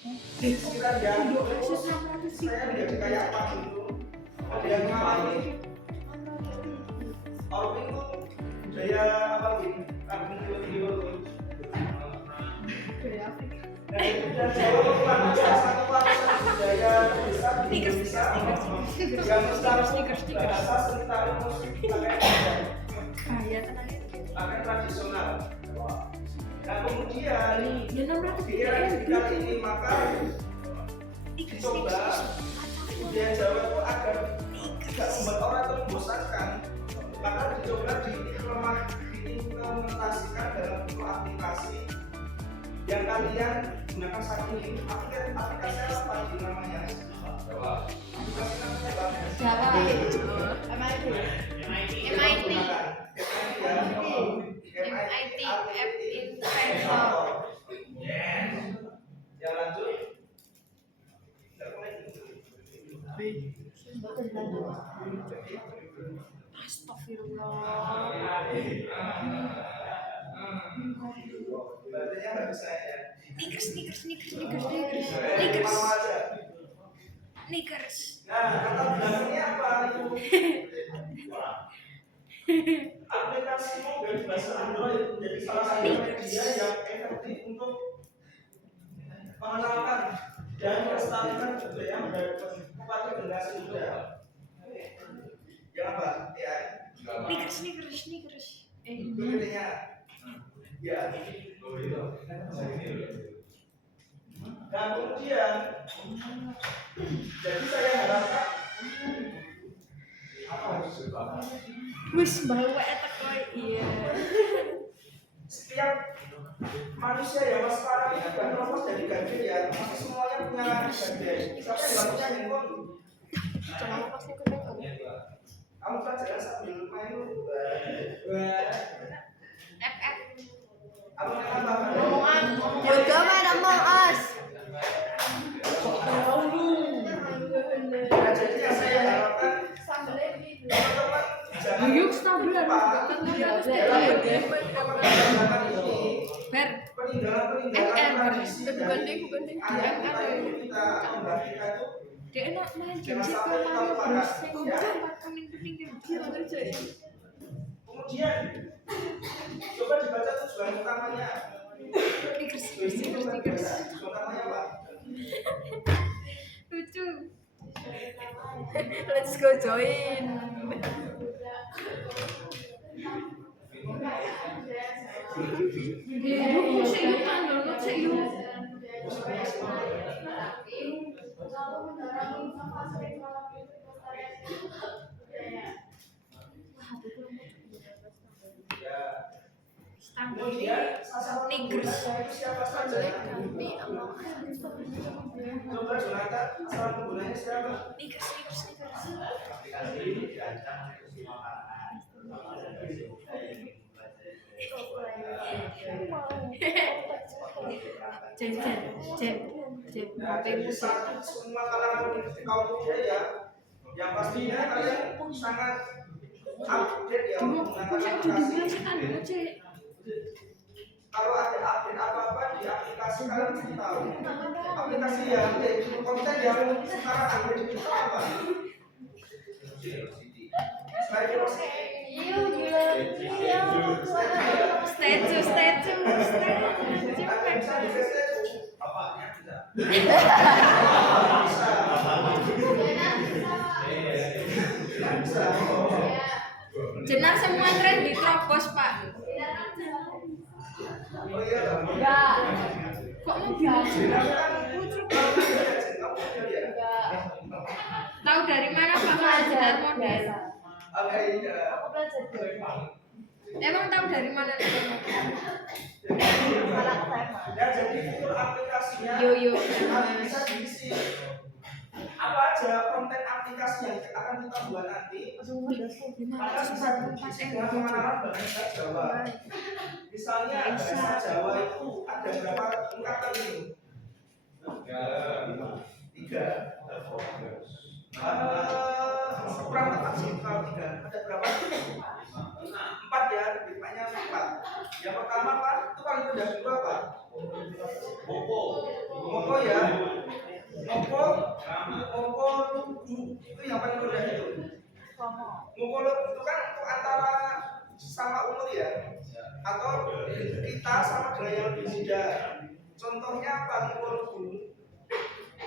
Bukan yang saya menjadi kayak apa gitu. Ada yang ngalamin orang itu budaya apa gitu, kampung video tuh. Budaya Afrika. Dan Jawa merupakan salah satu warisan budaya terbesar di Indonesia yang melestarikan bahasa serta musik pakaian tradisional. Nah kemudian di era digital ini maka dicoba budaya Jawa itu agar tidak membuat orang itu membosankan, maka dicoba diimplementasikan dalam bentuk aplikasi yang kalian gunakan saat ini. Aplikasi apa namanya? Aplikasi namanya apa? MIT App Inventor. Yang lanjut. Astagfirullah. Bacanya nggak bisa ya. Sneakers. Nah, kata belakangnya apa itu? Aplikasi mobile bahasa Android menjadi salah satu media yang efektif untuk mengenalkan dan melestarikan budaya kepada generasi muda. Yang apa? AI. Sneakers. Intinya, ya. Dan kemudian, jadi saya harapkan Wis bawa etak kowe iya. setiap manusia yang sekarang ini kan terlepas dari gadget ya, masih semuanya punya gadget. Siapa yang nggak punya handphone? Kamu kan jangan sambil main lu. FF. Apa nama? Yoga mana mau as? Nah, jadi yang saya harapkan teman-teman jangan Yuk stabilan. peninggalan tradisi dari ayah kita yang kita membagikan itu Dia enak main jangan gadget sampai kita lupakan. Kemudian coba dibaca tujuan utamanya. Tujuan utamanya apa? Lucu. Let's go join. Kemudian Sneakers. siapa saja? Coba Jonathan, asal penggunanya siapa? Sneakers. Aplikasi ini dirancang Nah, jadi semua kalangan kaum muda ya, yang pastinya kalian sangat update ya menggunakan aplikasi. Kalau ada update apa-apa di aplikasi kalian mesti tahu. Aplikasi yang konten yang sekarang update itu apa? Jenar semua tren diterobos Pak. Oh iya. Enggak. Kok mau bilang tahu dari mana Pak belajar model? Aku belajar. Emang tahu dari mana? Ya jadi fitur aplikasinya Yo. bisa diisi apa aja konten aplikasi yang akan kita buat nanti. Maka bisa diisi dengan pengenalan bahasa Jawa. Misalnya bahasa Jawa itu ada berapa tingkatan ini? 3. Kurang tepat sih kalau 3. Ada berapa? 4 ya, ritmenya 4. Yang pertama Pak, itu paling rendah dulu apa? Mopo Moko ya. Moko lugu itu yang paling mudah itu. Moko lugu itu kan untuk antara sama umur ya, atau kita sama dengan yang lebih muda. Contohnya apa moko lugu?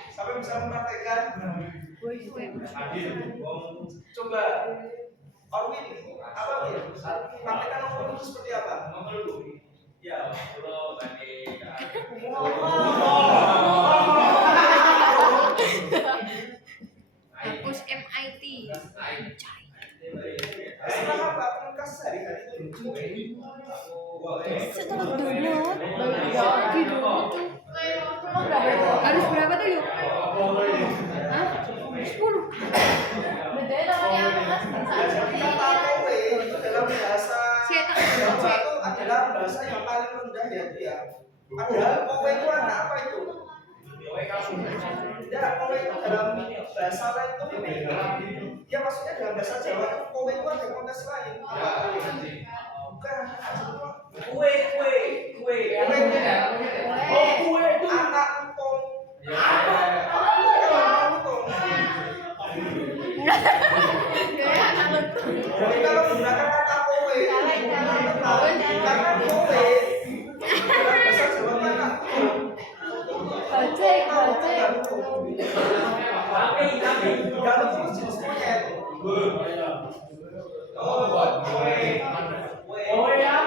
Sampai bisa mempraktekkan. Coba Orwin, apa Win? Praktekkan moko lugu seperti apa? Ya, kalau hapus MIT. setelah apa pengkas sehari-hari itu Setelah download Harus berapa tuh yuk? Hah? 10. kita tahu kowe itu dalam bahasa Saya tak Jawa itu adalah bahasa yang paling rendah ya itu ya. Padahal kowe itu anak apa itu? Ya kowe itu dalam bahasa lain itu ya maksudnya dalam bahasa Jawa itu kowe itu ada konteks lain. Bukan. Kue. Oh kue itu anak utong. Jadi kalau menggunakan kata kowe, karena kowe dalam bahasa Jawa itu anak utong. Gojek. Kalau itu jenis monyet.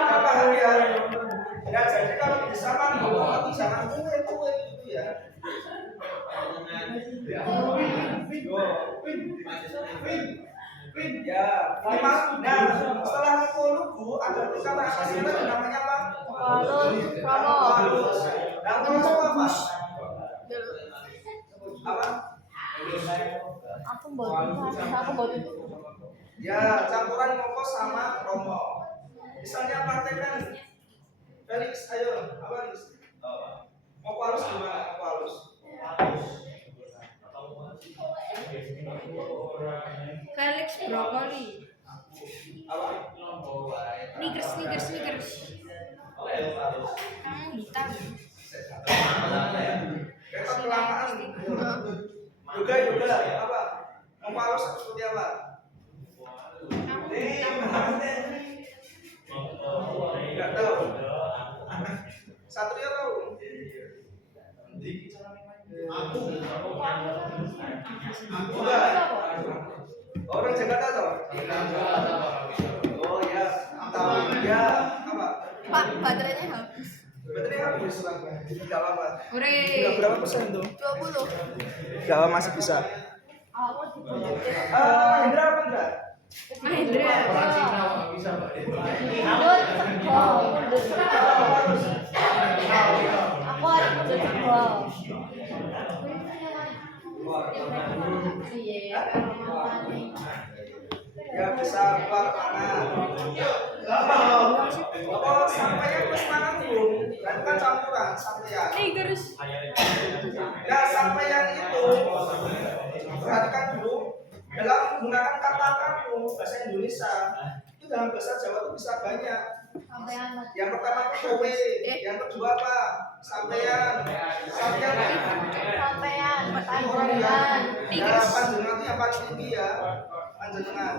Apa ya? Ya jadi kalau bisa kan ngomong jangan kue gitu ya. Ya, memang. Nah, setelah lugu ada kata aslinya namanya apa? Halus. Yang termasuk apa? Apa? Aku buat itu. Ya, campuran moko sama romo. Misalnya praktekkan Felix, ayo, apa Felix? Moko halus gimana? Moko halus. Felix brokoli. Apa? Sneakers. Kamu hitam. Kita kelamaan. Yoga, apa? Moko halus seperti apa? Kamu hitam. Enggak tahu. Satria tahu? Aku enggak. Orang Jakarta tahu? Oh ya, tahu ya. Apa? Pak, baterainya habis. Baterai habis. Enggak apa-apa. Ore. Tinggal berapa persen tuh? 20. Enggak apa masih bisa. Aku dibujukin. Hendra apa enggak? Mahendra. Aku harus mundur jebol. Ya bisa keluar tangan. Oh, sampainya plus tangan belum? Kan campuran sampeyan. Sneakers. Nah, sampeyan itu perhatikan dulu dalam menggunakan kata kamu bahasa Indonesia itu dalam bahasa Jawa itu bisa banyak. Yang pertama kowe, yang kedua apa? Sampeyan. Orang yang panjenengan itu yang paling tinggi ya. Panjenengan.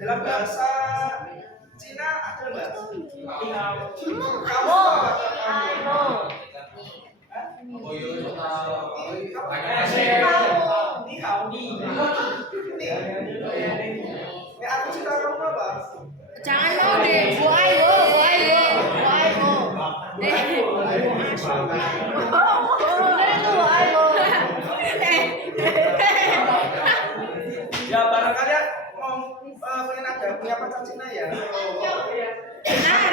Dalam bahasa Cina ada enggak? Kamu apa? Ya aku cerita kamu apa? Jangan mau deh. Buaibo. Ya barangkali mau pengen ada punya pacar Cina ya.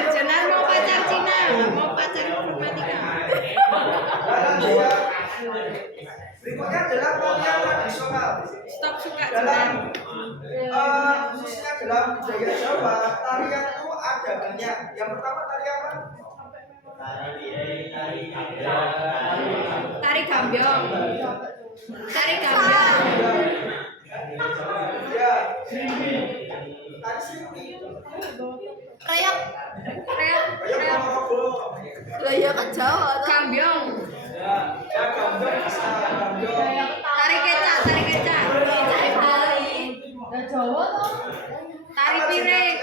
Jenar mau pacar Cina, mau pacar informatika. Ya. Berikutnya adalah tarian tradisional. Stop suka Dalam jenar. khususnya dalam budaya Jawa, tarian itu ada banyak. Yang pertama tari apa? Tari gambyong. Ya. Tari sirpi. Kayak Reok. Kayak Ponorogo. lah ya kan Jawa tuh. Gambyong. Ya gambar bisa gambar. Tarik kecak, tarik kecak. Dan Jawa tuh. Tarik piring.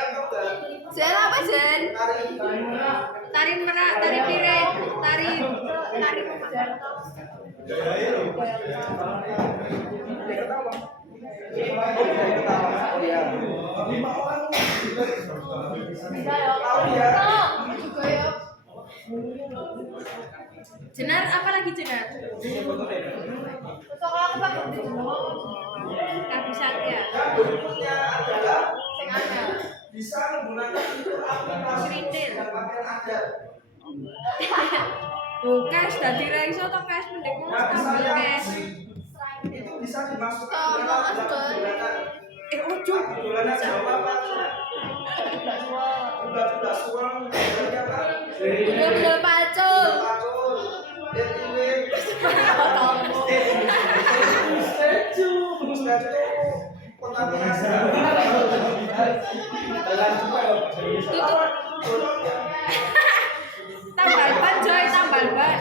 Jen apa Jen? Tarik merak, tarik piring. Tarik Jen. Bisa ya. Juga ya. Jenar apa lagi jenar? Besok aku pakai di Jawa. Kabi Satya. Bentuknya adalah Sing anyar. bisa menggunakan fitur aplikasi Kerintil. dan pakaian adat. Cash dadi ra iso to cash mending Nah, misalnya cash. musik itu bisa dimasukkan Oh, dalam Mas Don. dolanan. Ojo. Dolanan Jawa apa? Tidak Jawa. Udah suang, dari apa? Bener-bener pacul. Pacul, dan iwin. Statue kota biasa. Tambal ban Joy, tambal ban.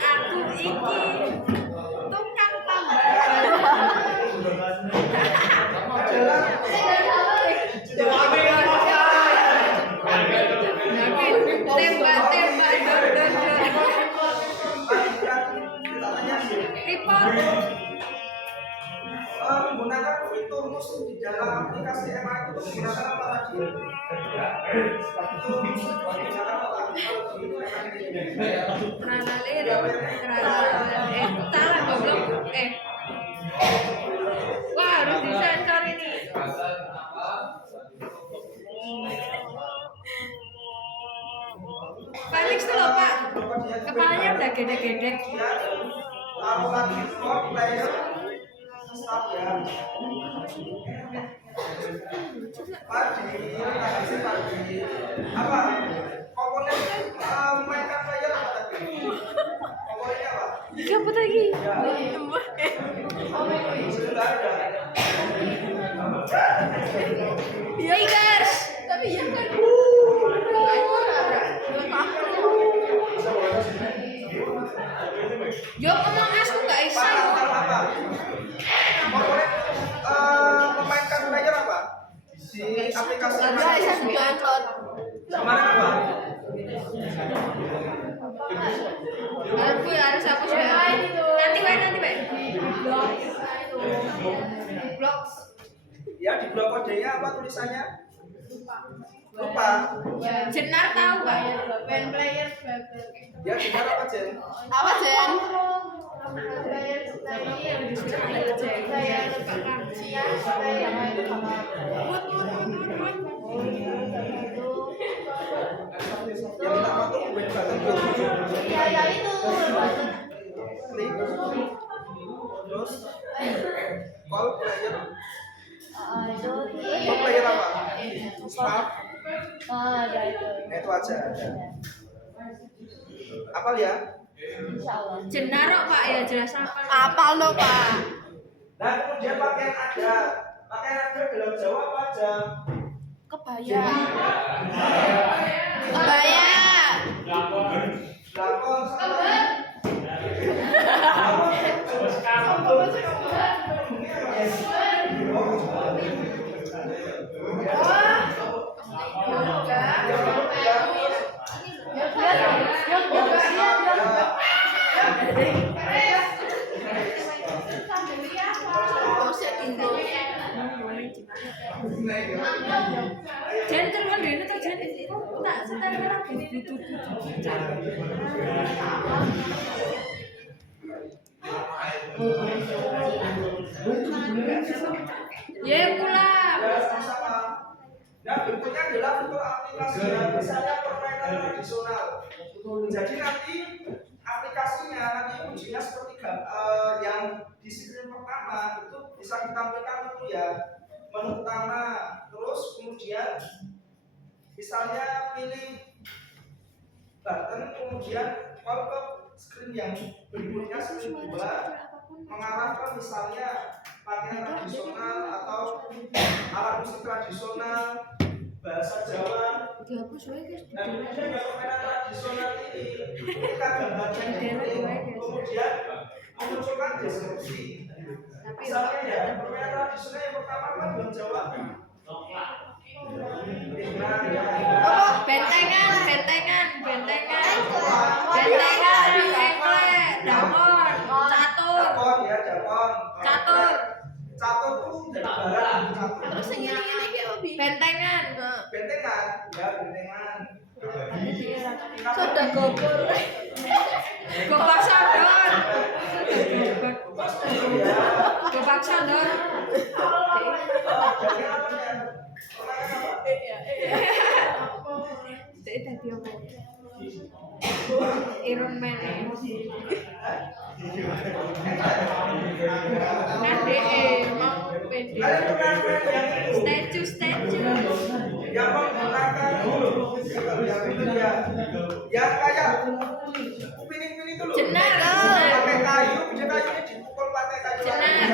Aku iki tukang tambal ban. Tembak-tembak dor-dor. Report. Menggunakan fitur musik di dalam aplikasi MA itu menggunakan apa lagi? Tralalir, tralalir. Salah goblok. Wah, harus disensor ini. Felix tuh loh Pak, kepalanya udah gede-gede. Lalu lagi for player stop ya. Pagi, kasih pagi. Apa? Komponen mainkan player apa tadi? Komponennya apa? Siapa lagi? Sudah ada. Tigers. Tapi ya kan. Yo ngomong aku gak bisa yo. Apa? Komponen memainkan player apa? Di aplikasi Gak bisa download. Kemana apa? Aku harus aku sih. Nanti wae. Blok. Ya di blok kodenya apa tulisannya? Lupa. Jenar tahu gak? Pen player. Ya benar apa Jen? Apa Jen? Yang tak masuk win button Iya itu. klik terus call player. Itu. Call player apa? Start. Ada itu. Itu aja. Apal ya? Insyaallah. Jenar kok Pak ya jelas apa? Apal lo Pak. Nah kemudian pakaian adat. Pakaian adat dalam Jawa apa aja? Kebaya. Kebaya. Lakon sama. Jen telepon Rene tuh Jen. Tak setel lagi. Ya pulang. Ya sama-sama. Nah berikutnya adalah fitur aplikasi misalnya permainan tradisional. Jadi nanti aplikasinya nanti ujinya seperti yang di screen pertama itu bisa ditampilkan menu ya, menu utama, terus kemudian misalnya pilih button kemudian kalau ke screen yang berikutnya screen 2 mengarahkan misalnya pakaian tradisional atau alat musik tradisional bahasa Jawa Dihapus wae guys. Nah, kemudian yang permainan tradisional ini ketika gambarnya kemudian memunculkan deskripsi. Misalnya ya, permainan tradisional yang pertama kan belum jawab. Bentengan, dakon, catur. Catur tuh dari barat catur. Terus yang ini iki obi. Bentengan. Bentengan, ya bentengan. Soda gobor. Gobak sandor. Gobak sandor. Jadi apa ya? Dek dadi apa? Iron Man. Kan mau pede. Statue. Yang menggunakan yang kayak pining-pining itu loh. Jenar. Pakai kayu, bisa kayunya dipukul pakai kayu.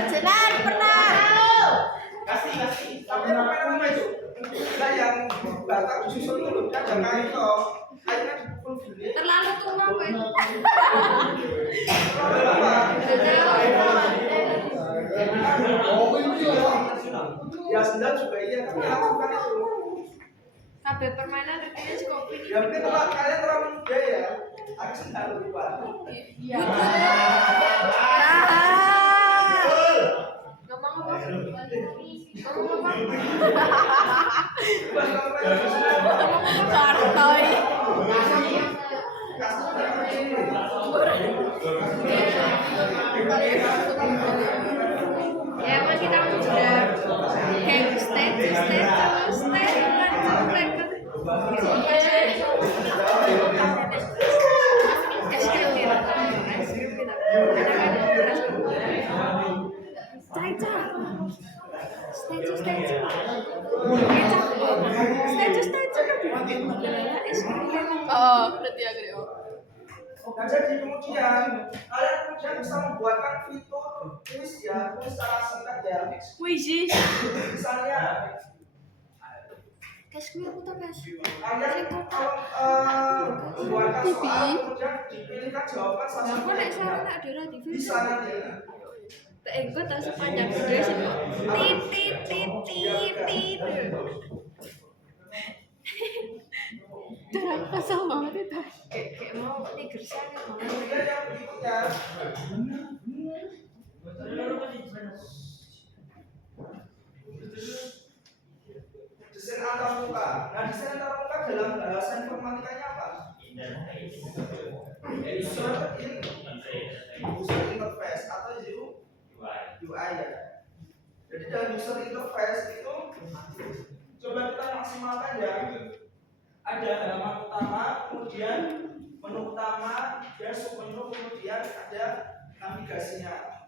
Jenar pernah. Kasih. Tapi permainan apa itu? Nah, yang batak disusun itu loh, ada kayu toh. Kayunya dipukul gini. Terlalu tua apa itu? Ya sendal juga iya, tapi aku bukan itu. Kabeh permainan rutenya cukup ini. Ya mungkin kalian terlalu muda ya. Aku sendal lupa. Iya. Ngomong apa? Kartoy. Ya emang kita sudah kayak statue Oh, berarti ya gede. Nah, jadi kemudian kalian bisa membuatkan fitur tulis secara singkat ya. Puisi. Misalnya Guys, gue aku tak guys. kalian kalau membuatkan soal kemudian dipilihkan jawaban salah Aku satu nek suara nak dora di video. bisa nanti. Engko tak sepanjang video sih. Tit. Dorang kesel banget itu. Kayak mau digersak banget. Kemudian yang berikutnya desain antarmuka. Nah, desain antarmuka dalam bahasa informatikanya apa? User interface atau UI ya. Jadi dalam user interface itu coba kita maksimalkan ya. Ada halaman utama, kemudian menu utama, dan submenu, kemudian ada navigasinya.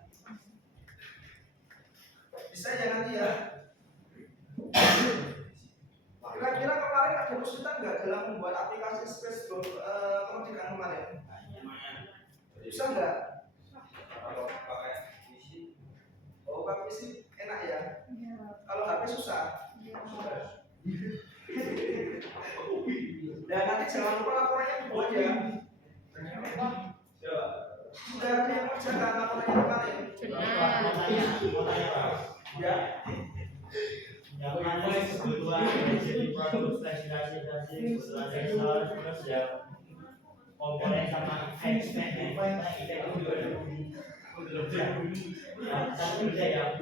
Bisa ya nanti ya. Kira-kira kemarin ada kesulitan nggak dalam membuat aplikasi space kemerdekaan kemarin? Bisa nggak? Oh, pakai PC enak ya? Kalau HP susah? Dan nanti jangan lupa laporannya dibuat ya. Sudah ada yang mengerjakan laporannya kemarin? Ya. Yang mana kebutuhan jadi produk spesialisasi terus ya komponen sama eksperimen kita juga ada satu juga yang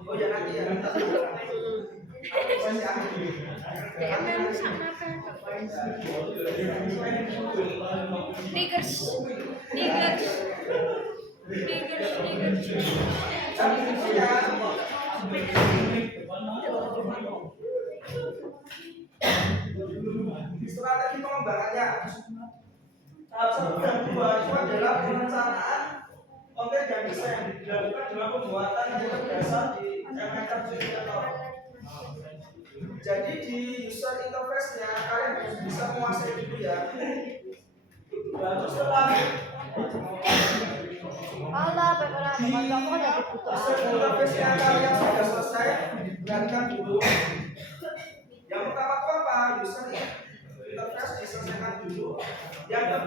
Oh ya nanti ya. Kayak memang sama kan. Niggers. Strategi pengembangannya. Tahap 1 dan 2 itu adalah perencanaan konten dan desain yang dilakukan dengan pembuatan yang dasar di Elementor Generator. Jadi di user interface-nya kalian bisa menguasai dulu ya. Lalu setelah Allah, bagaimana kamu ada butuh user interface-nya kalian sudah selesai, gantikan dulu.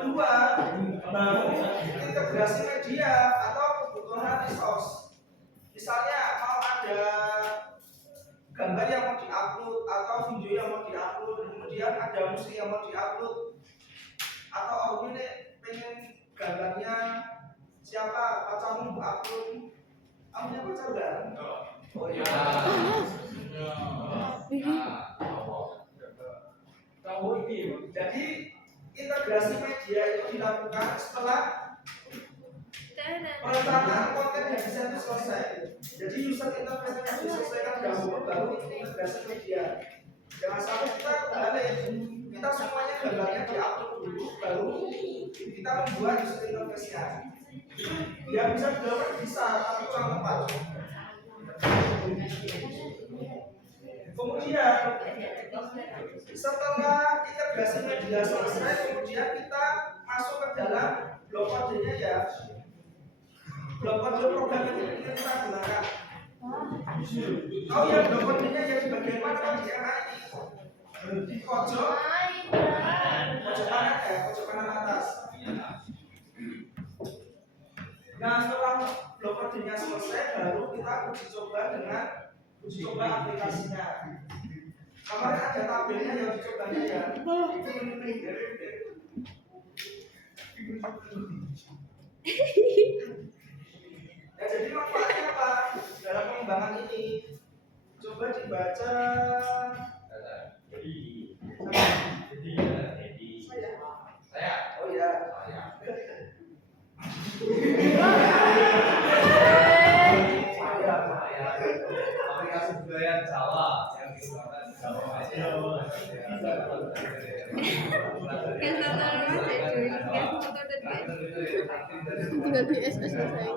kedua, integrasi media atau kebutuhan resource. Misalnya mau ada gambar yang mau diupload atau video yang mau diupload, kemudian ada musik yang mau diupload, atau aku ini pengen gambarnya siapa pacarmu mau upload, kamu punya pacar nggak? Oh iya. Jadi integrasi media itu dilakukan setelah perencanaan konten yang desain itu selesai. Jadi user interface-nya yang diselesaikan dahulu, baru integrasi media. Jangan sampai kita kembali, kita semuanya gambarnya diupload dulu, baru kita membuat user interface-nya. Ya bisa dilakukan, bisa, tapi kurang tepat. Kemudian setelah integrasi media selesai, kemudian kita masuk ke dalam blok kodenya ya. Blok kode program yang ingin kita gunakan. Oh ya, blok kodenya ya di bagian mana di MI? Di pojok kanan ya, pojok kanan atas. Nah setelah blok kodenya selesai, baru kita uji coba dengan uji coba aplikasinya. Kemarin ada tabelnya yang uji cobanya ya. Ya jadi manfaatnya apa dalam pengembangan ini? Coba dibaca. Saya. Oh ya. Aplikasi budaya Jawa yang digunakan Jawa aja. Tinggal di SS selesai.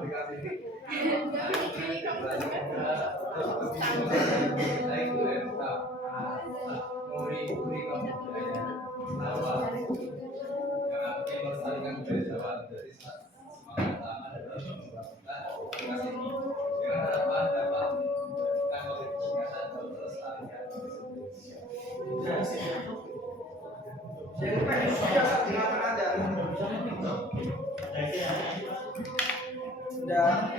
Jadi pengen biasa dengan Anda. Sudah.